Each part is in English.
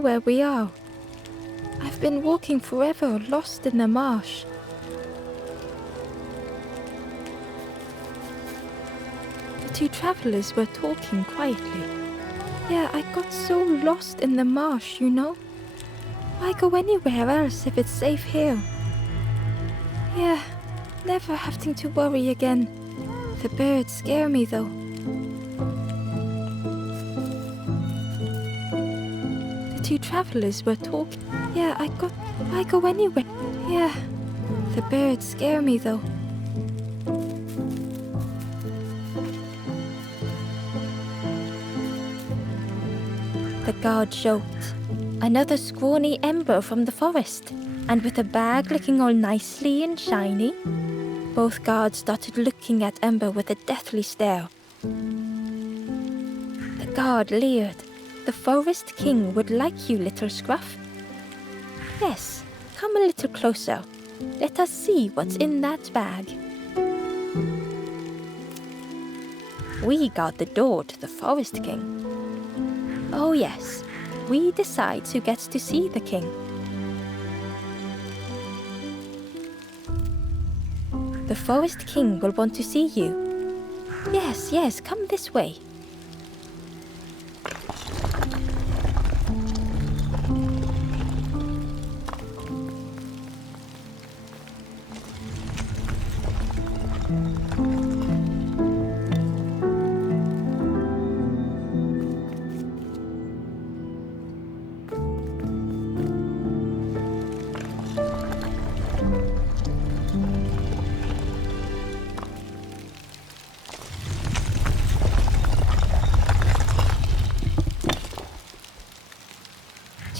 where we are. I've been walking forever, lost in the marsh. The two travelers were talking quietly. Yeah, I got so lost in the marsh, you know? Why go anywhere else if it's safe here? Yeah, never having to worry again. The birds scare me though. The two travelers were talking. Yeah, why go anywhere? Yeah, the birds scare me though. The guard joked. Another scrawny ember from the forest, and with a bag looking all nicely and shiny. Both guards started looking at Ember with a deathly stare. The guard leered. The Forest King would like you, little scruff. Yes, come a little closer. Let us see what's in that bag. We guard the door to the Forest King. Oh yes, we decide who gets to see the king. The Forest King will want to see you. Yes, come this way.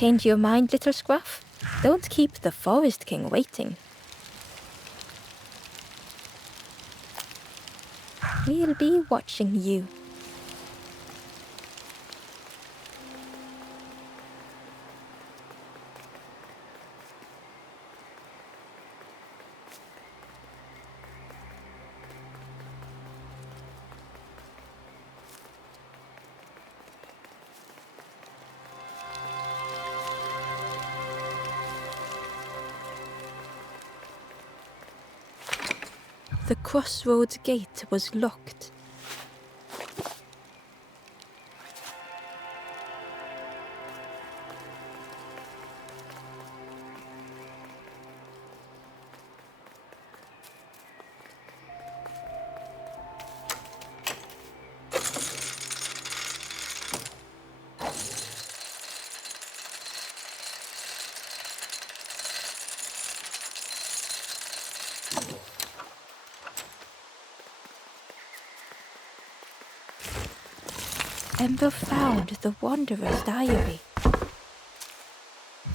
Change your mind, little scruff? Don't keep the Forest King waiting. We'll be watching you. The crossroads gate was locked. Ember found the Wanderer's diary.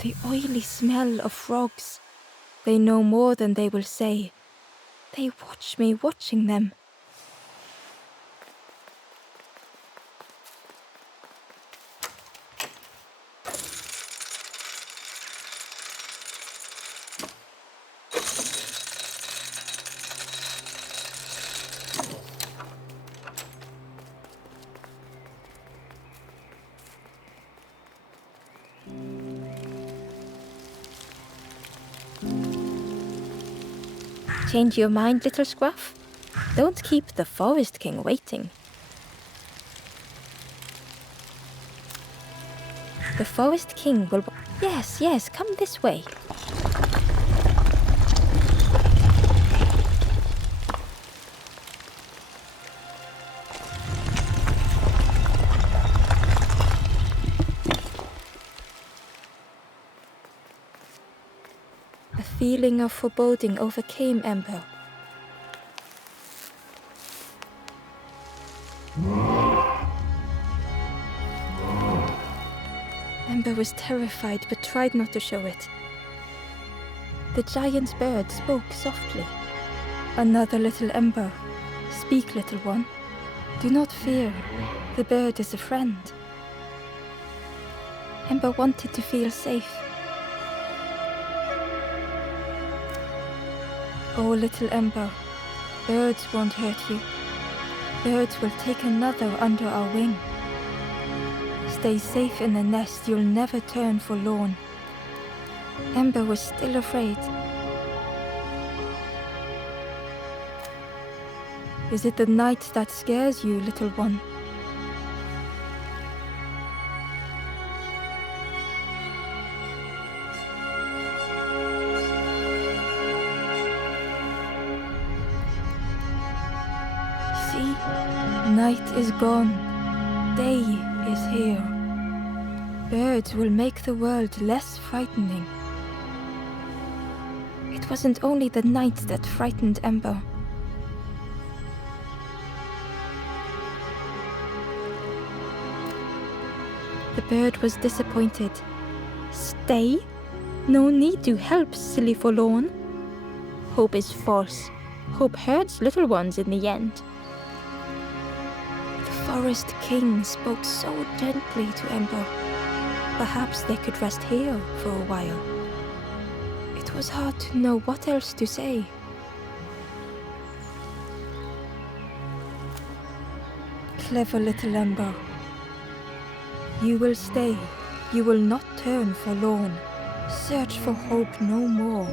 The oily smell of frogs. They know more than they will say. They watch me watching them. Change your mind, little scruff? Don't keep the Forest King waiting. The Forest King will... Yes, come this way. A feeling of foreboding overcame Ember. Ember was terrified but tried not to show it. The giant bird spoke softly. Another little Ember. Speak, little one. Do not fear. The bird is a friend. Ember wanted to feel safe. Oh, little Ember, birds won't hurt you. Birds will take another under our wing. Stay safe in the nest, you'll never turn forlorn. Ember was still afraid. Is it the night that scares you, little one? See, night is gone, day is here. Birds will make the world less frightening. It wasn't only the night that frightened Ember. The bird was disappointed. Stay? No need to help, silly forlorn. Hope is false. Hope hurts little ones in the end. The Forest King spoke so gently to Ember. Perhaps they could rest here for a while. It was hard to know what else to say. Clever little Ember. You will stay. You will not turn forlorn. Search for hope no more.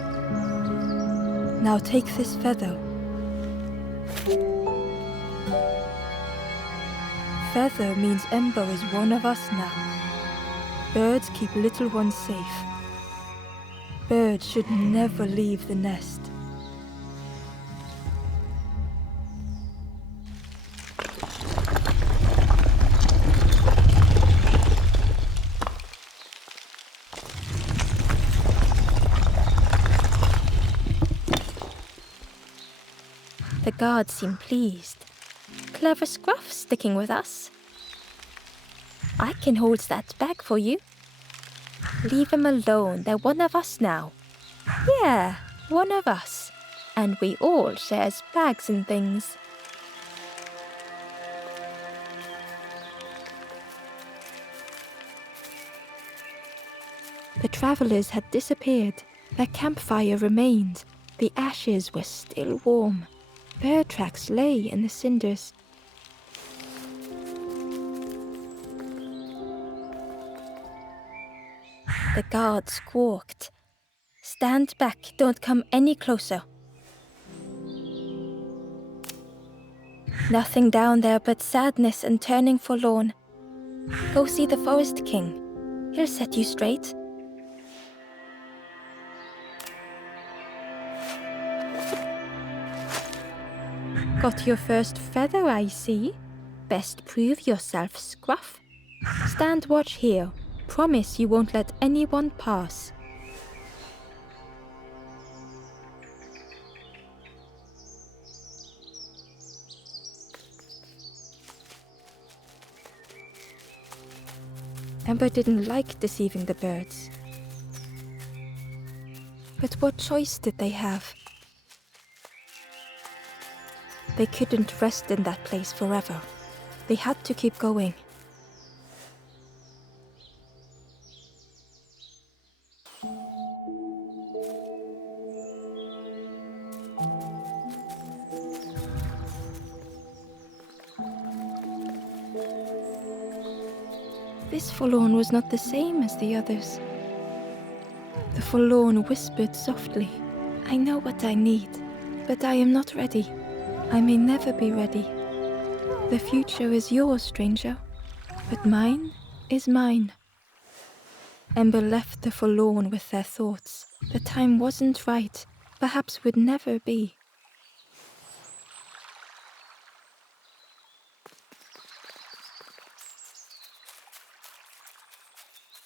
Now take this feather. Feather means Ember is one of us now. Birds keep little ones safe. Birds should never leave the nest. The guards seem pleased. Clever Scruff sticking with us. I can hold that bag for you. Leave him alone, they're one of us now. Yeah, one of us. And we all shares bags and things. The travelers had disappeared. Their campfire remained. The ashes were still warm. Bird tracks lay in the cinders. The guard squawked. Stand back, don't come any closer. Nothing down there but sadness and turning forlorn. Go see the Forest King. He'll set you straight. Got your first feather, I see. Best prove yourself, Scruff. Stand watch here. Promise you won't let anyone pass. Ember didn't like deceiving the birds. But what choice did they have? They couldn't rest in that place forever. They had to keep going. This forlorn was not the same as the others. The forlorn whispered softly, I know what I need, but I am not ready. I may never be ready. The future is yours, stranger, but mine is mine. Ember left the forlorn with their thoughts. The time wasn't right, perhaps would never be.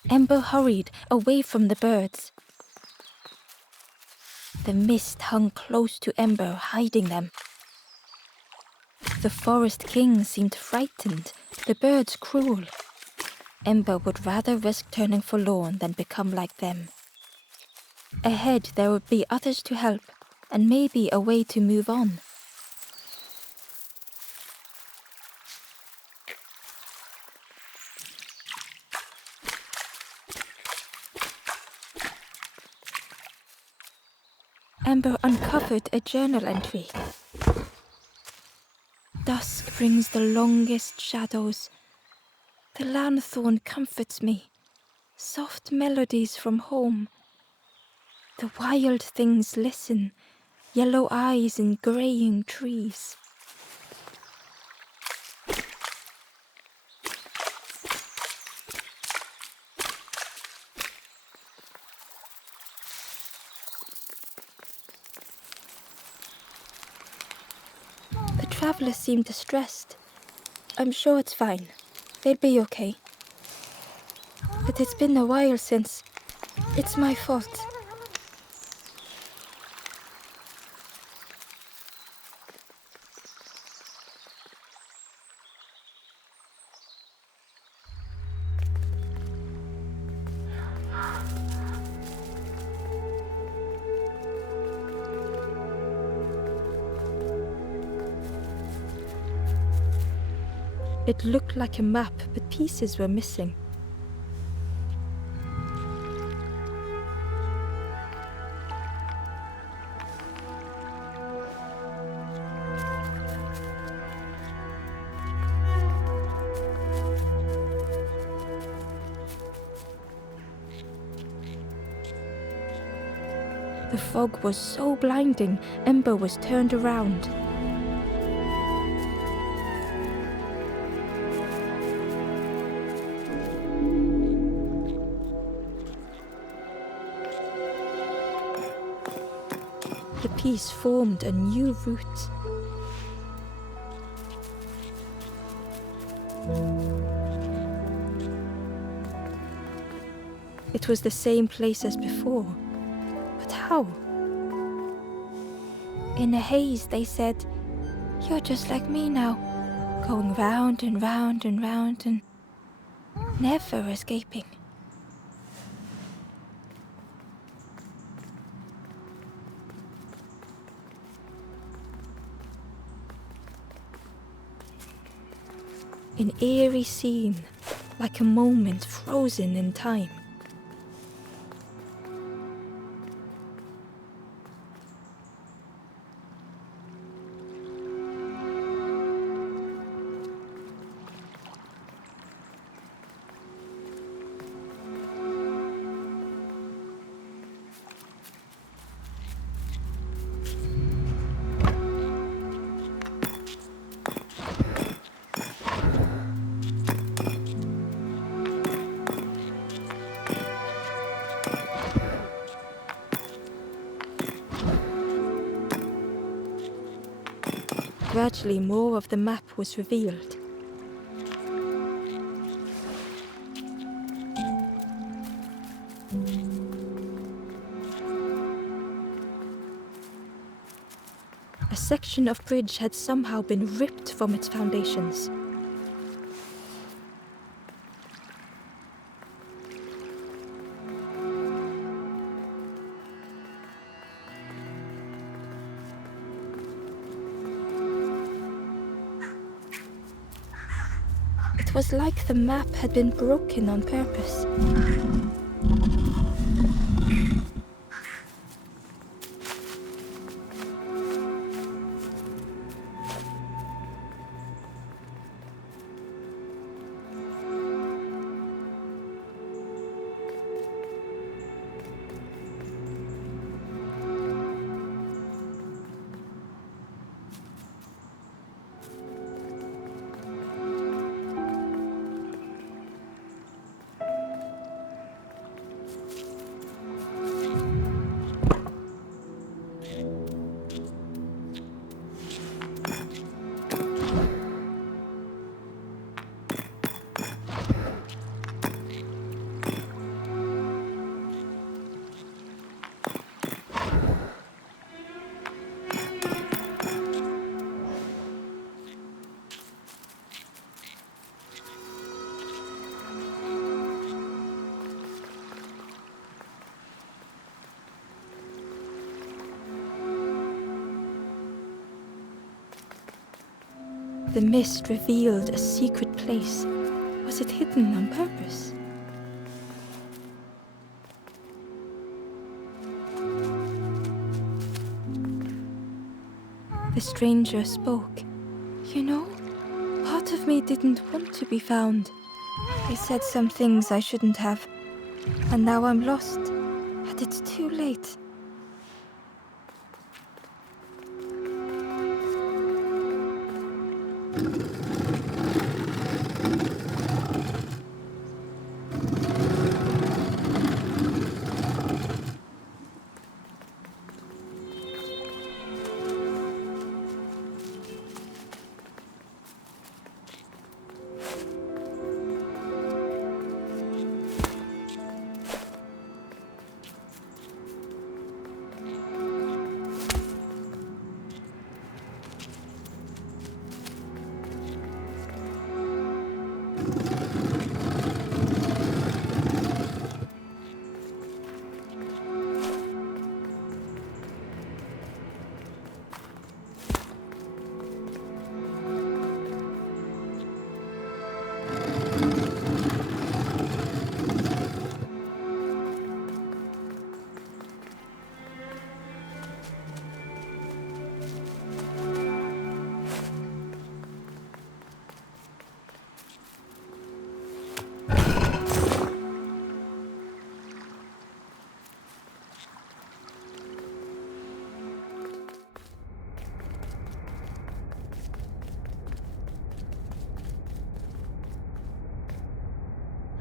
Ember hurried away from the birds. The mist hung close to Ember, hiding them. The Forest King seemed frightened, the birds cruel. Ember would rather risk turning forlorn than become like them. Ahead there would be others to help, and maybe a way to move on. Ember uncovered a journal entry. Dusk brings the longest shadows. The lanthorn comforts me. Soft melodies from home. The wild things listen, yellow eyes in greying trees. The travellers seem distressed. I'm sure it's fine. They'll be okay. But it's been a while since. It's my fault. It looked like a map, but pieces were missing. The fog was so blinding, Ember was turned around. The piece formed a new route. It was the same place as before. But how? In a haze, they said, "You're just like me now, going round and round and round and never escaping." An eerie scene, like a moment frozen in time. Gradually, more of the map was revealed. A section of bridge had somehow been ripped from its foundations. It was like the map had been broken on purpose. The mist revealed a secret place. Was it hidden on purpose? The stranger spoke. "You know, part of me didn't want to be found. I said some things I shouldn't have, and now I'm lost, and it's too late.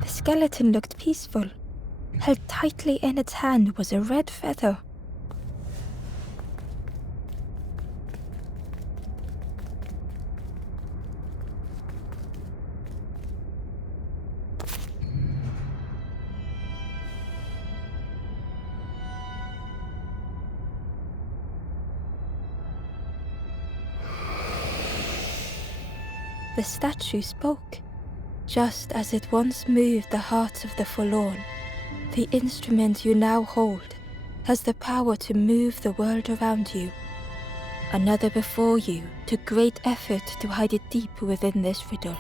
The skeleton looked peaceful. Held tightly in its hand was a red feather. The statue spoke. Just as it once moved the hearts of the forlorn, the instrument you now hold has the power to move the world around you. Another before you took great effort to hide it deep within this riddle.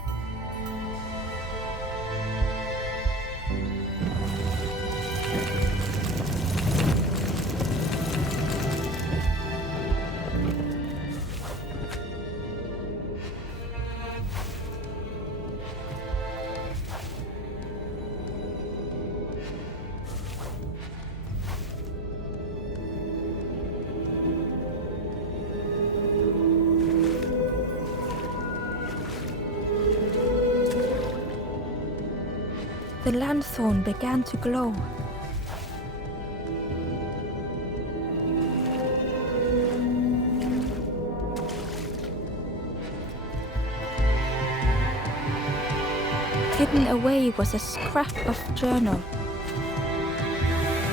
The lanthorn began to glow. Hidden away was a scrap of journal.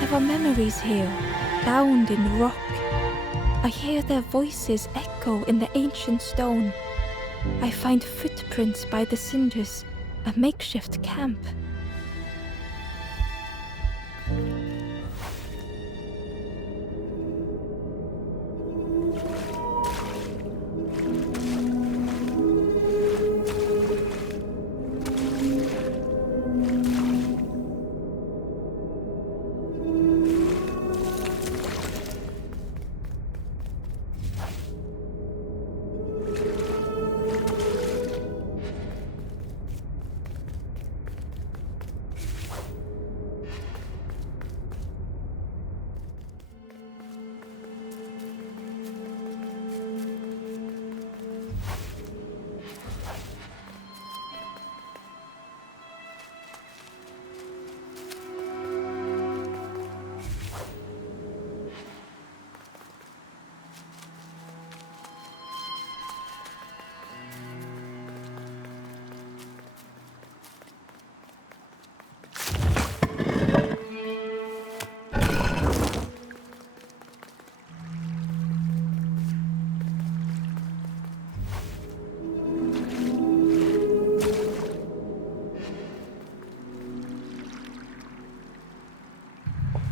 There are memories here, bound in rock. I hear their voices echo in the ancient stone. I find footprints by the cinders, a makeshift camp.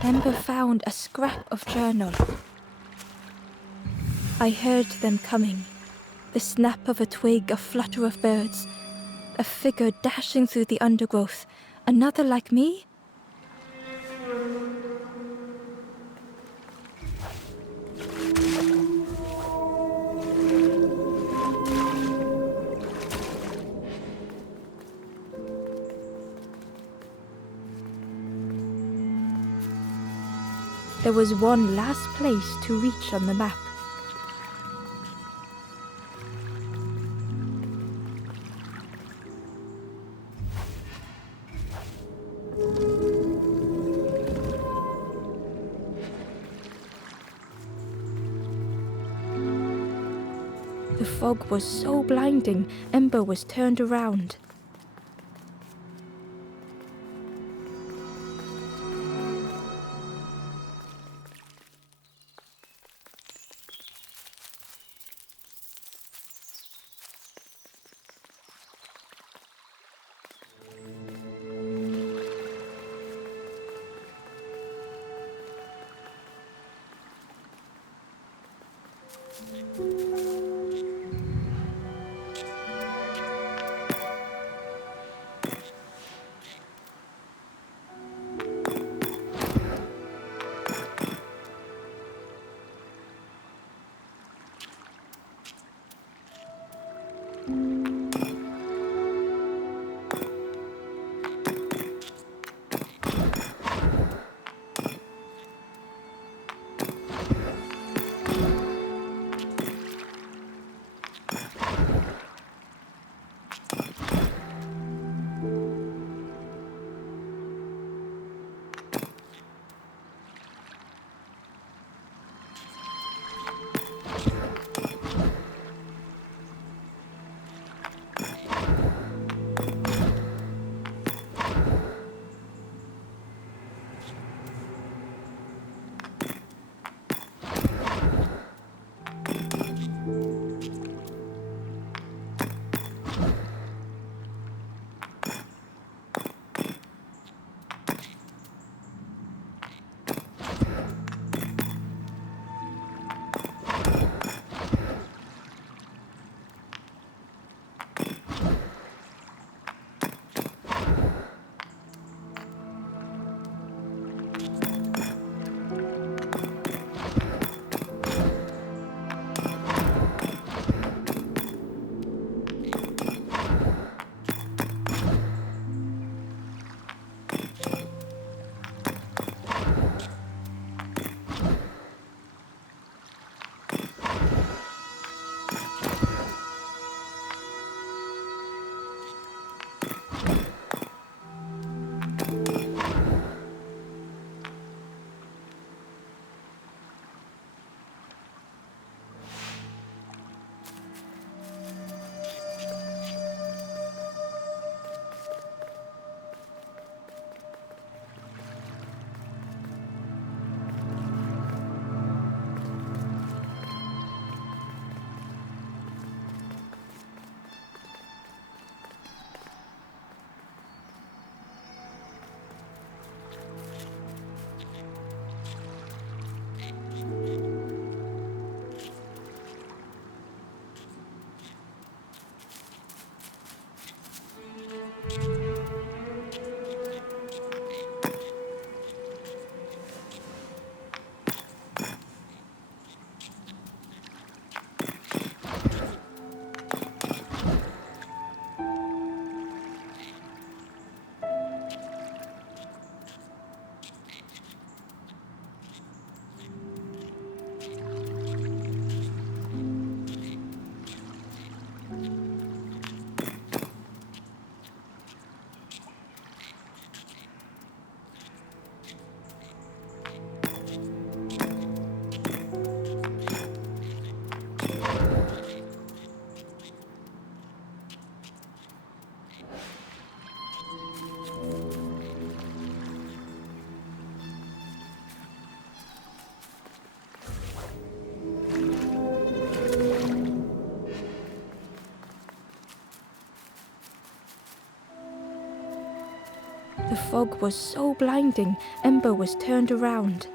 Ember found a scrap of journal. I heard them coming. The snap of a twig, a flutter of birds. A figure dashing through the undergrowth. Another like me? there was one last place to reach on the map. The fog was so blinding, Ember was turned around. The fog was so blinding, Ember was turned around.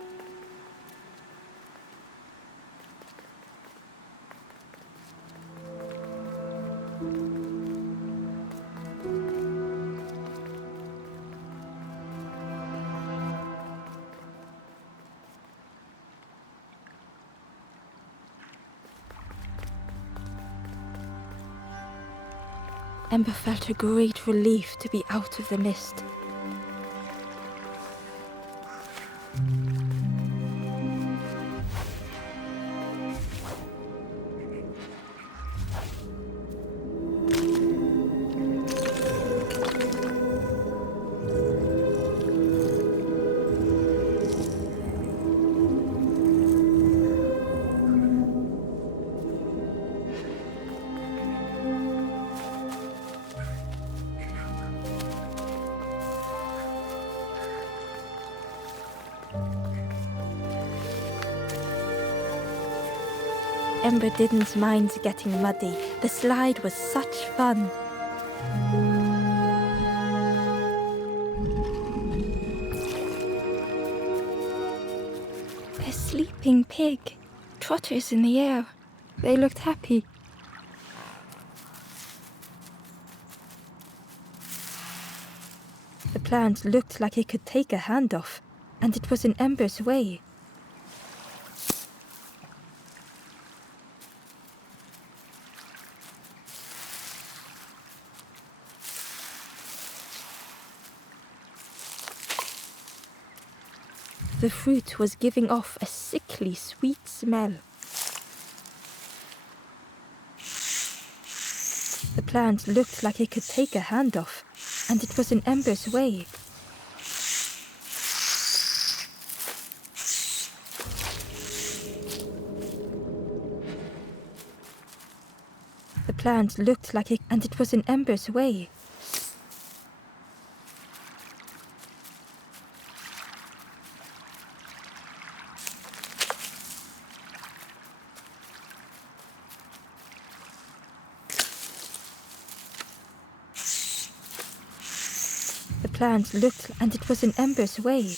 Ember felt a great relief to be out of the mist. Ember didn't mind getting muddy. The slide was such fun. A sleeping pig. Trotters in the air. They looked happy. The plant looked like it could take a hand off, and it was in Ember's way. The fruit was giving off a sickly sweet smell. The plant looked like it could take a hand off, and it was in Ember's way. The plant looked like it, and it was in Ember's way. The plant looked, and it was in Ember's way.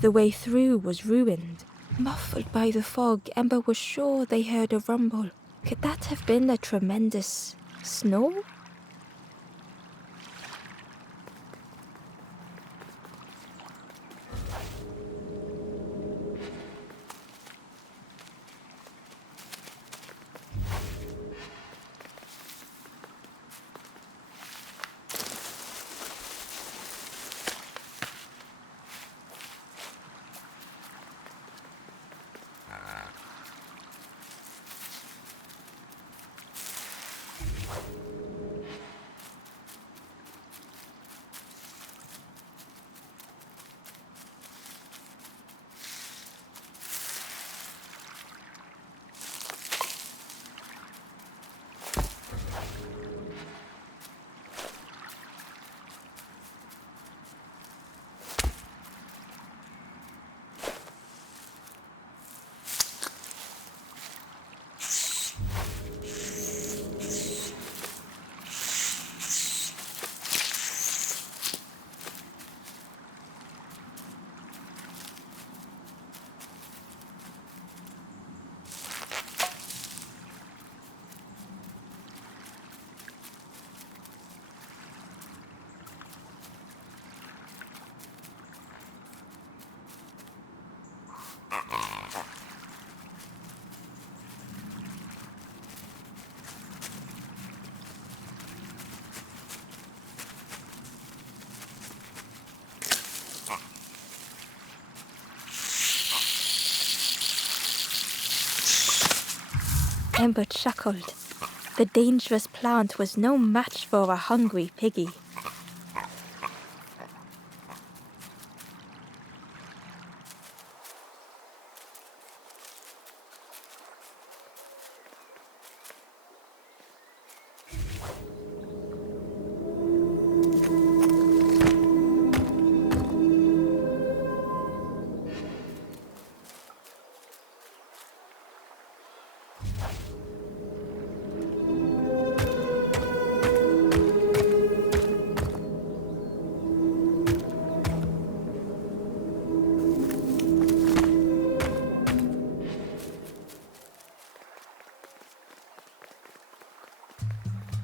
The way through was ruined. Muffled by the fog, Ember was sure they heard a rumble. Could that have been a tremendous snow? Ember chuckled. The dangerous plant was no match for a hungry piggy.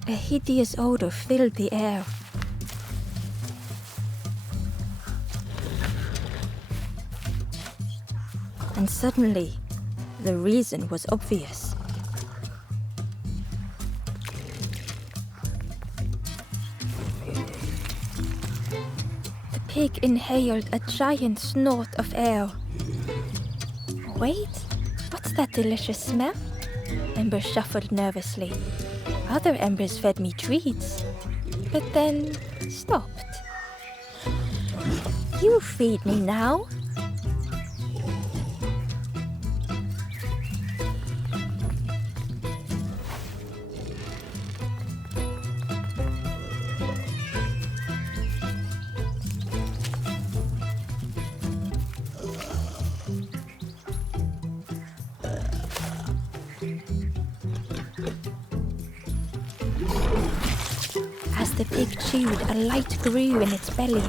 A hideous odor filled the air. And suddenly, the reason was obvious. The pig inhaled a giant snort of air. Wait, what's that delicious smell? Ember shuffled nervously. Other embers fed me treats, but then stopped. You feed me now. As the pig chewed, a light grew in its belly.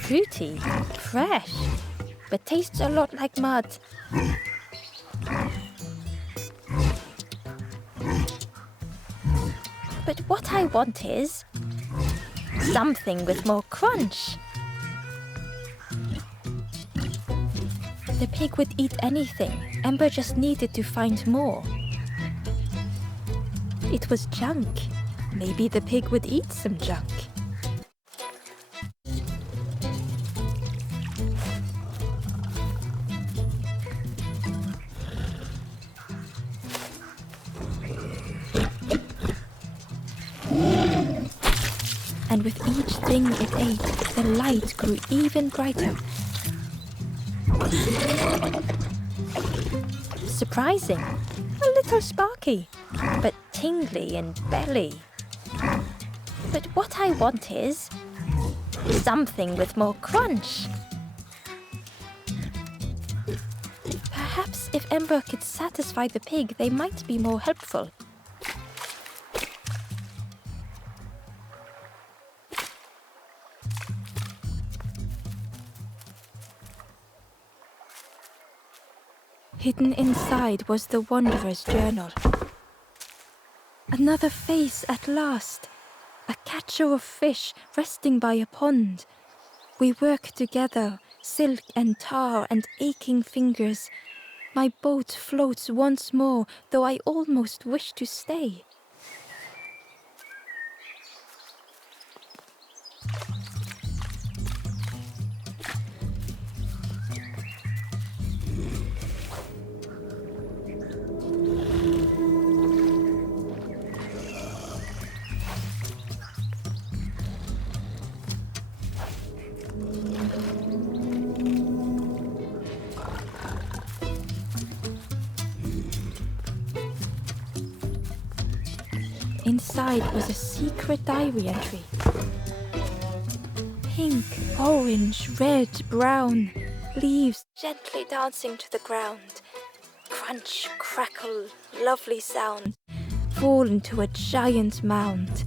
Fruity, fresh, but tastes a lot like mud. But what I want is something with more crunch. The pig would eat anything. Ember just needed to find more. It was junk. Maybe the pig would eat some junk. And with each thing it ate, the light grew even brighter. Surprising, a little sparky, but tingly in belly. But what I want is something with more crunch. Perhaps if Ember could satisfy the pig, they might be more helpful. Hidden inside was the Wanderer's journal. Another face at last. A catcher of fish resting by a pond. We work together, silk and tar and aching fingers. My boat floats once more, though I almost wish to stay. Inside was a secret diary entry. Pink, orange, red, brown, leaves gently dancing to the ground. Crunch, crackle, lovely sound, fall into a giant mound.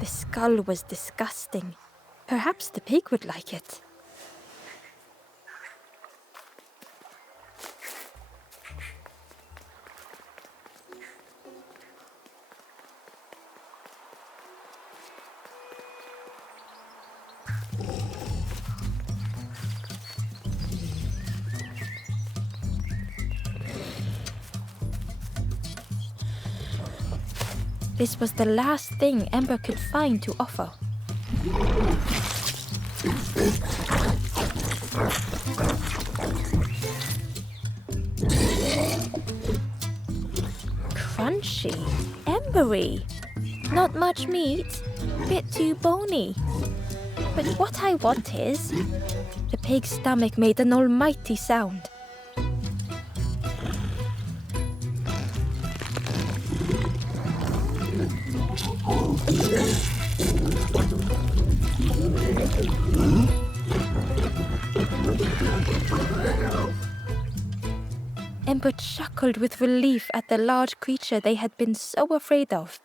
The skull was disgusting. Perhaps the pig would like it. This was the last thing Ember could find to offer. Crunchy, embery, Not much meat, bit too bony. But what I want is... The pig's stomach made an almighty sound. Ember chuckled with relief at the large creature they had been so afraid of.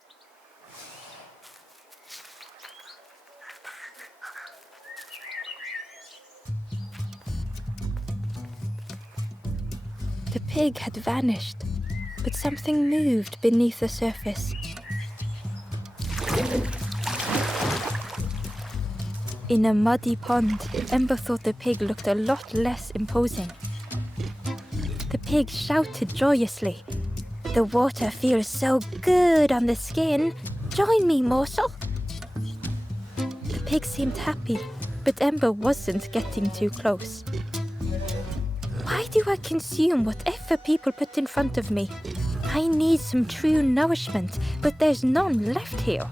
The pig had vanished, but something moved beneath the surface. In a muddy pond, Ember thought the pig looked a lot less imposing. The pig shouted joyously. "The water feels so good on the skin. Join me, morsel." The pig seemed happy, but Ember wasn't getting too close. Why do I consume whatever people put in front of me? I need some true nourishment, but there's none left here.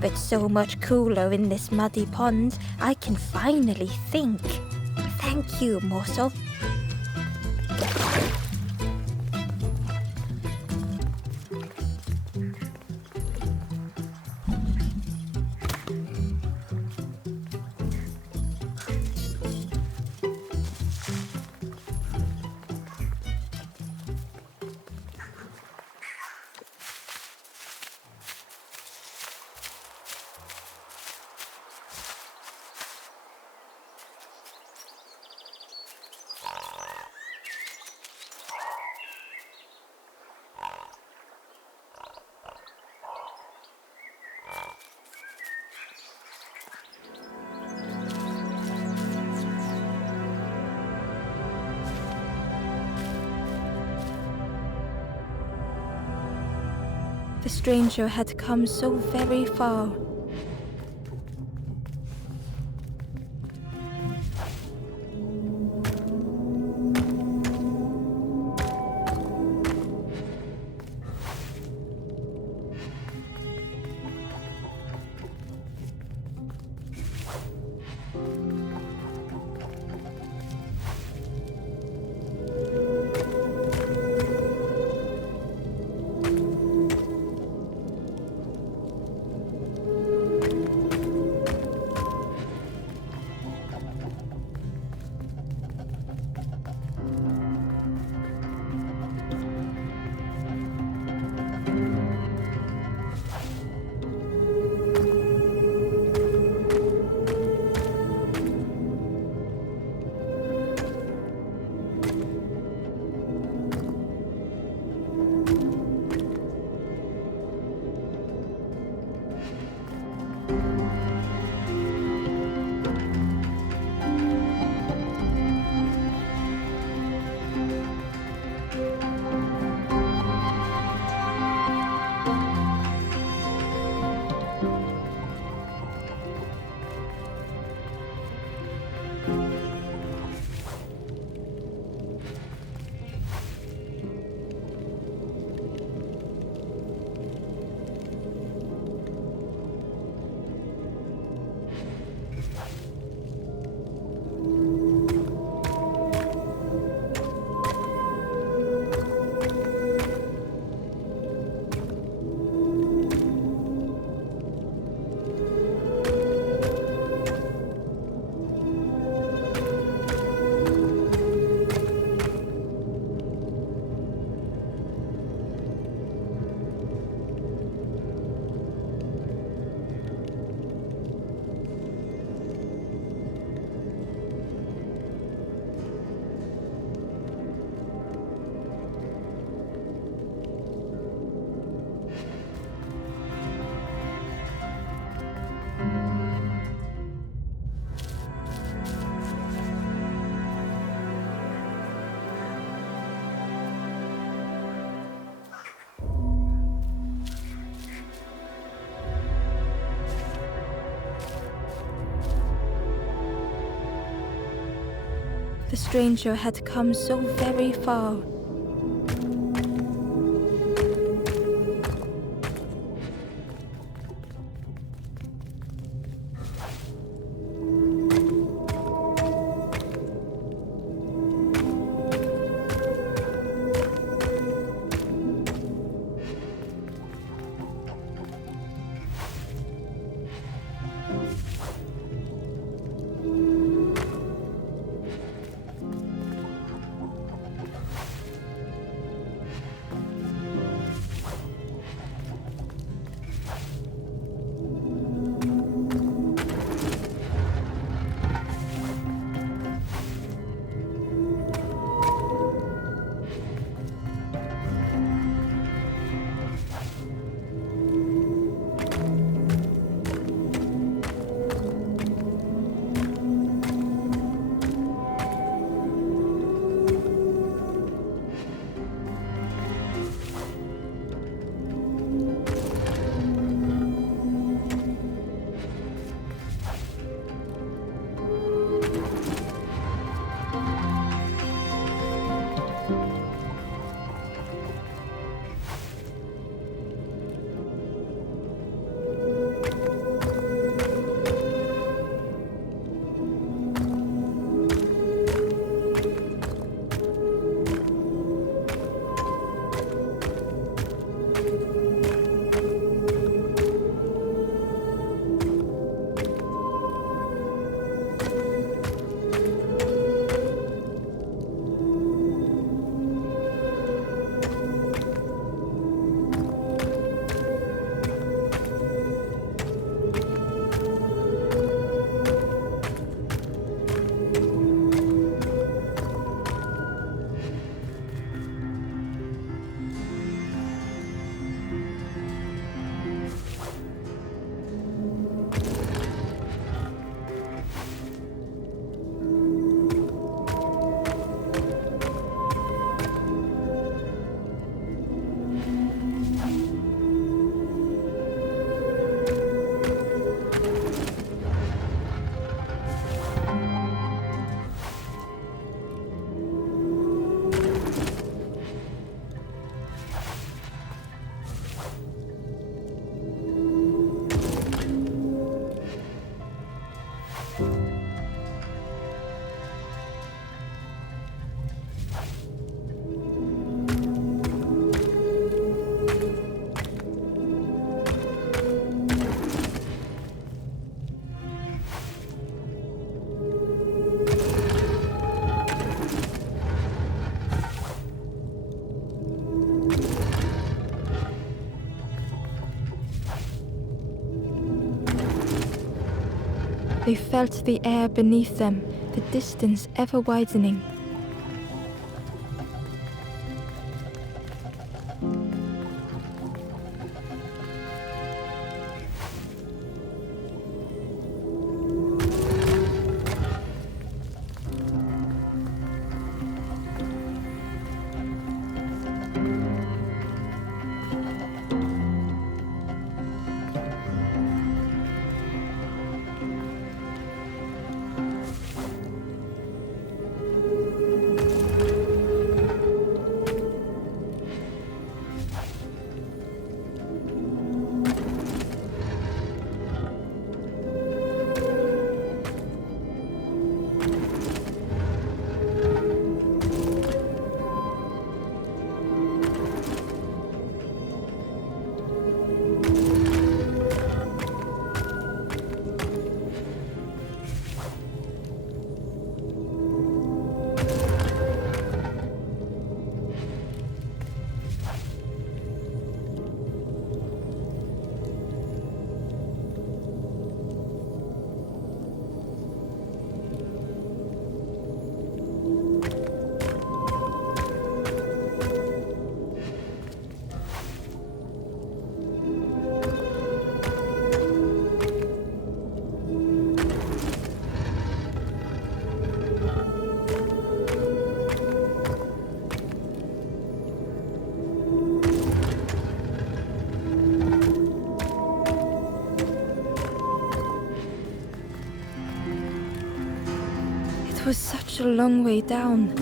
But so much cooler in this muddy pond, I can finally think. Thank you, morsel. The stranger had come so very far. The stranger had come so very far. They felt the air beneath them, the distance ever widening. It was such a long way down.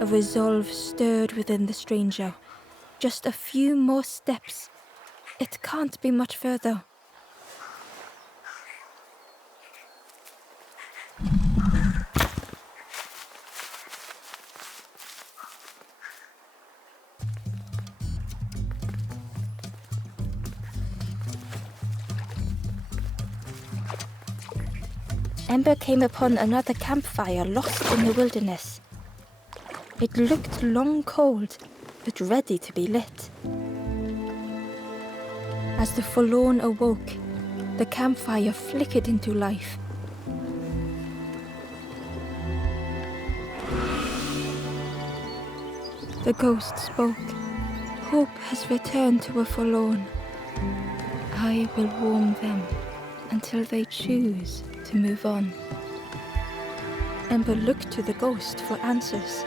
A resolve stirred within the stranger. Just a few more steps. It can't be much further. Ember came upon another campfire lost in the wilderness. It looked long cold, but ready to be lit. As the forlorn awoke, the campfire flickered into life. The ghost spoke. Hope has returned to a forlorn. I will warm them until they choose to move on. Ember looked to the ghost for answers.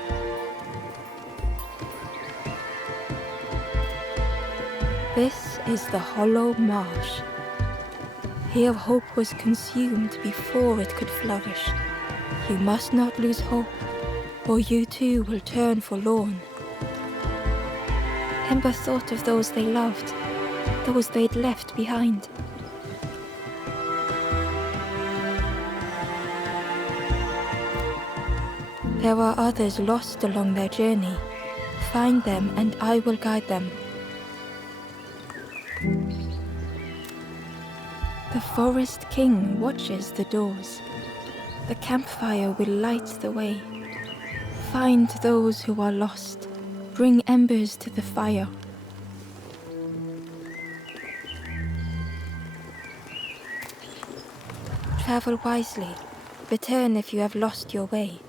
This is the Hollow Marsh. Here hope was consumed before it could flourish. You must not lose hope, or you too will turn forlorn. Ember thought of those they loved, those they'd left behind. There are others lost along their journey. Find them and I will guide them. The Forest King watches the doors. The campfire will light the way. Find those who are lost. Bring embers to the fire. Travel wisely. Return if you have lost your way.